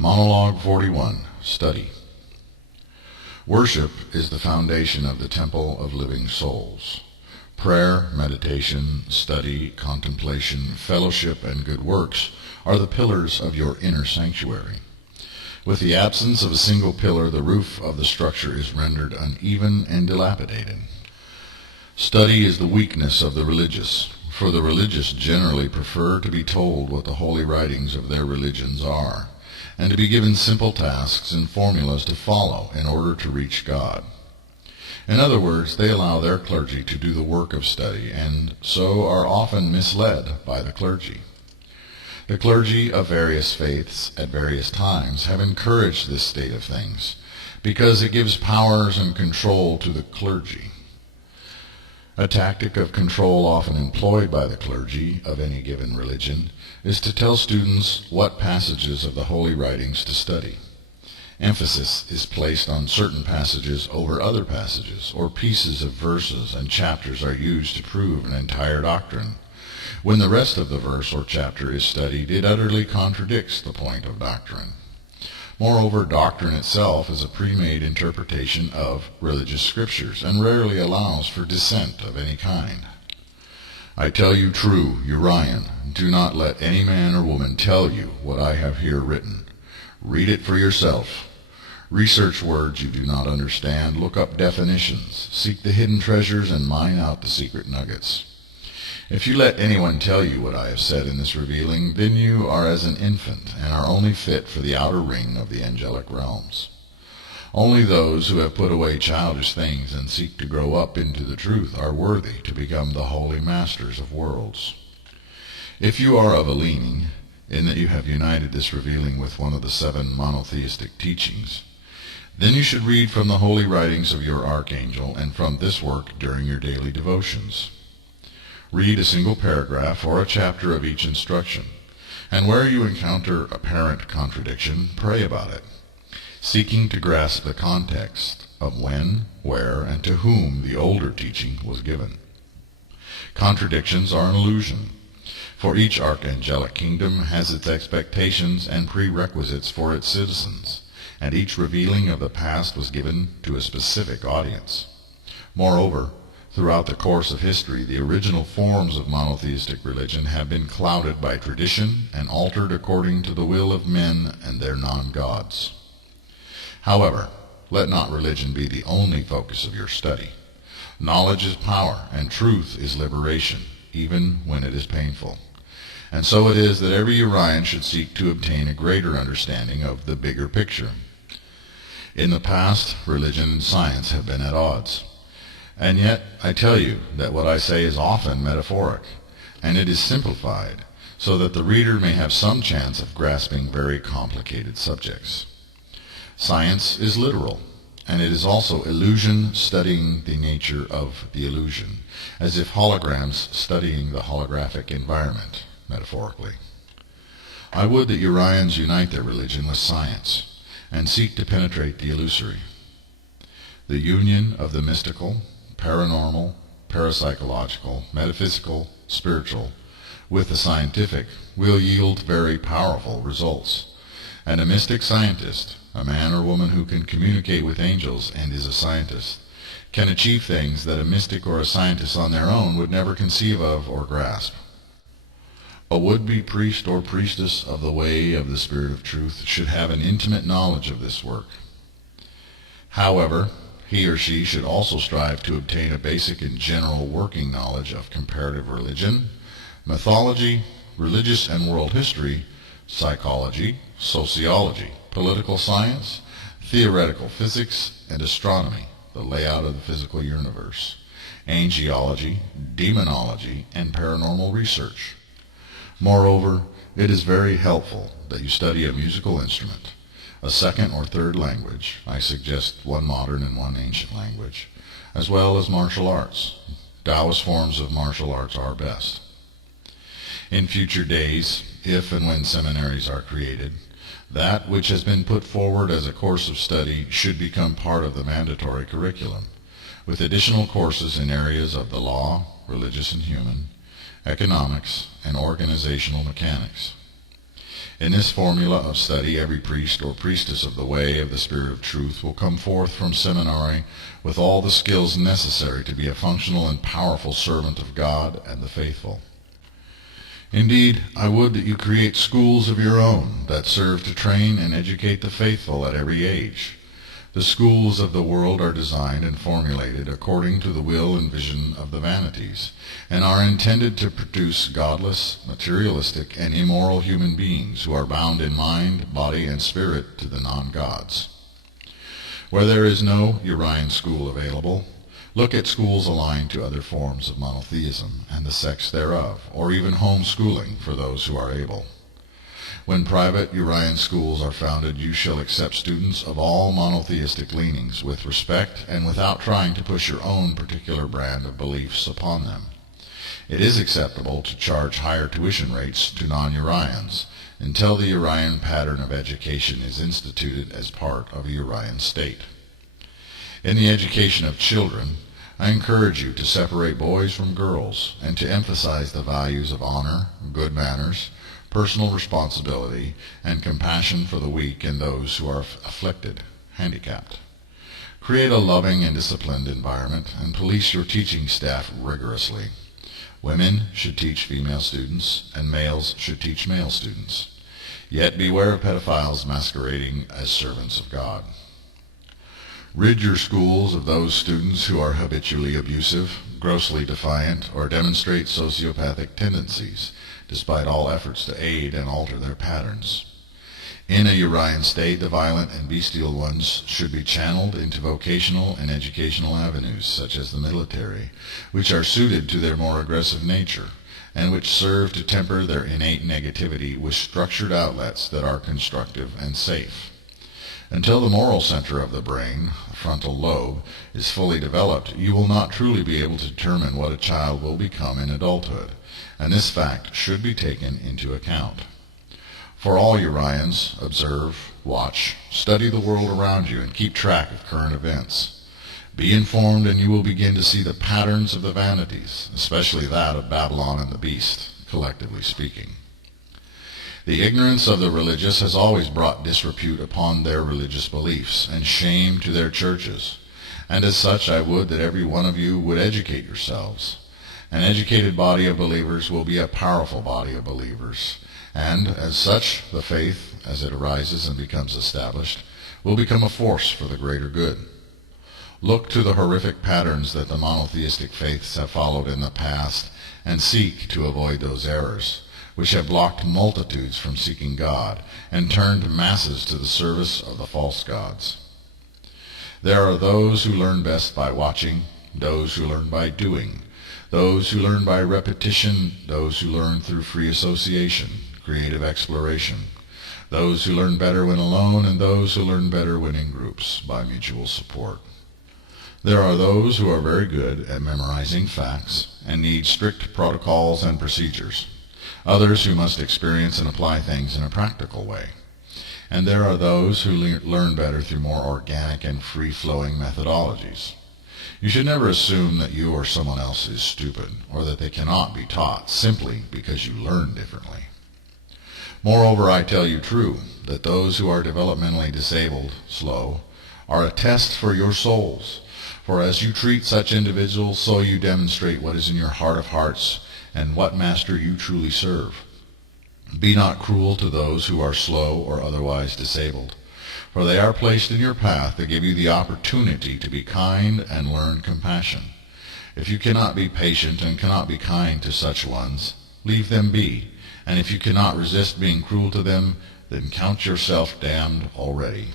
Monologue 41, Study. Worship is the foundation of the temple of living souls. Prayer, meditation, study, contemplation, fellowship, and good works are the pillars of your inner sanctuary. With the absence of a single pillar, the roof of the structure is rendered uneven and dilapidated. Study is the weakness of the religious, for the religious generally prefer to be told what the holy writings of their religions are, and to be given simple tasks and formulas to follow in order to reach God. In other words, they allow their clergy to do the work of study, and so are often misled by the clergy. The clergy of various faiths at various times have encouraged this state of things, because it gives powers and control to the clergy. A tactic of control often employed by the clergy of any given religion is to tell students what passages of the holy writings to study. Emphasis is placed on certain passages over other passages, or pieces of verses and chapters are used to prove an entire doctrine. When the rest of the verse or chapter is studied, it utterly contradicts the point of doctrine. Moreover, doctrine itself is a pre-made interpretation of religious scriptures, and rarely allows for dissent of any kind. I tell you true, Urian, do not let any man or woman tell you what I have here written. Read it for yourself. Research words you do not understand, look up definitions, seek the hidden treasures, and mine out the secret nuggets. If you let anyone tell you what I have said in this revealing, then you are as an infant, and are only fit for the outer ring of the angelic realms. Only those who have put away childish things and seek to grow up into the truth are worthy to become the holy masters of worlds. If you are of a leaning, in that you have united this revealing with one of the 7 monotheistic teachings, then you should read from the holy writings of your archangel and from this work during your daily devotions. Read a single paragraph or a chapter of each instruction, and where you encounter apparent contradiction, pray about it, seeking to grasp the context of when, where, and to whom the older teaching was given. Contradictions are an illusion, for each archangelic kingdom has its expectations and prerequisites for its citizens, and each revealing of the past was given to a specific audience. Moreover, throughout the course of history, the original forms of monotheistic religion have been clouded by tradition and altered according to the will of men and their non-gods. However, let not religion be the only focus of your study. Knowledge is power, and truth is liberation, even when it is painful. And so it is that every Urian should seek to obtain a greater understanding of the bigger picture. In the past, religion and science have been at odds. And yet, I tell you that what I say is often metaphoric, and it is simplified, so that the reader may have some chance of grasping very complicated subjects. Science is literal, and it is also illusion studying the nature of the illusion, as if holograms studying the holographic environment, metaphorically. I would that Urians unite their religion with science, and seek to penetrate the illusory. The union of the mystical, paranormal, parapsychological, metaphysical, spiritual, with the scientific will yield very powerful results. And a mystic scientist, a man or woman who can communicate with angels and is a scientist, can achieve things that a mystic or a scientist on their own would never conceive of or grasp. A would-be priest or priestess of the way of the Spirit of Truth should have an intimate knowledge of this work. However, he or she should also strive to obtain a basic and general working knowledge of comparative religion, mythology, religious and world history, psychology, sociology, political science, theoretical physics, and astronomy, the layout of the physical universe, angelology, demonology, and paranormal research. Moreover, it is very helpful that you study a musical instrument, a second or third language. I suggest one modern and one ancient language, as well as martial arts. Taoist forms of martial arts are best. In future days, if and when seminaries are created, that which has been put forward as a course of study should become part of the mandatory curriculum, with additional courses in areas of the law, religious and human, economics, and organizational mechanics. In this formula of study, every priest or priestess of the way of the Spirit of Truth will come forth from seminary with all the skills necessary to be a functional and powerful servant of God and the faithful. Indeed, I would that you create schools of your own that serve to train and educate the faithful at every age. The schools of the world are designed and formulated according to the will and vision of the vanities, and are intended to produce godless, materialistic, and immoral human beings who are bound in mind, body, and spirit to the non-gods. Where there is no Urian school available, look at schools aligned to other forms of monotheism and the sects thereof, or even homeschooling for those who are able. When private Urian schools are founded, you shall accept students of all monotheistic leanings with respect and without trying to push your own particular brand of beliefs upon them. It is acceptable to charge higher tuition rates to non-Urians until the Urian pattern of education is instituted as part of a Urian state. In the education of children, I encourage you to separate boys from girls and to emphasize the values of honor, good manners, personal responsibility, and compassion for the weak and those who are afflicted, handicapped. Create a loving and disciplined environment and police your teaching staff rigorously. Women should teach female students, and males should teach male students. Yet beware of pedophiles masquerading as servants of God. Rid your schools of those students who are habitually abusive, grossly defiant, or demonstrate sociopathic tendencies, despite all efforts to aid and alter their patterns. In a Urian state, the violent and bestial ones should be channeled into vocational and educational avenues, such as the military, which are suited to their more aggressive nature, and which serve to temper their innate negativity with structured outlets that are constructive and safe. Until the moral center of the brain, the frontal lobe, is fully developed, you will not truly be able to determine what a child will become in adulthood, and this fact should be taken into account. For all Urians, observe, watch, study the world around you, and keep track of current events. Be informed, and you will begin to see the patterns of the vanities, especially that of Babylon and the beast, collectively speaking. The ignorance of the religious has always brought disrepute upon their religious beliefs, and shame to their churches, and as such I would that every one of you would educate yourselves. An educated body of believers will be a powerful body of believers, and as such the faith, as it arises and becomes established, will become a force for the greater good. Look to the horrific patterns that the monotheistic faiths have followed in the past, and seek to avoid those errors, which have blocked multitudes from seeking God, and turned masses to the service of the false gods. There are those who learn best by watching, those who learn by doing, those who learn by repetition, those who learn through free association, creative exploration, those who learn better when alone, and those who learn better when in groups, by mutual support. There are those who are very good at memorizing facts and need strict protocols and procedures, others who must experience and apply things in a practical way, and there are those who learn better through more organic and free-flowing methodologies. You should never assume that you or someone else is stupid, or that they cannot be taught simply because you learn differently. Moreover, I tell you true, that those who are developmentally disabled, slow, are a test for your souls. For as you treat such individuals, so you demonstrate what is in your heart of hearts, and what master you truly serve. Be not cruel to those who are slow or otherwise disabled, for they are placed in your path to give you the opportunity to be kind and learn compassion. If you cannot be patient and cannot be kind to such ones, leave them be, and if you cannot resist being cruel to them, then count yourself damned already.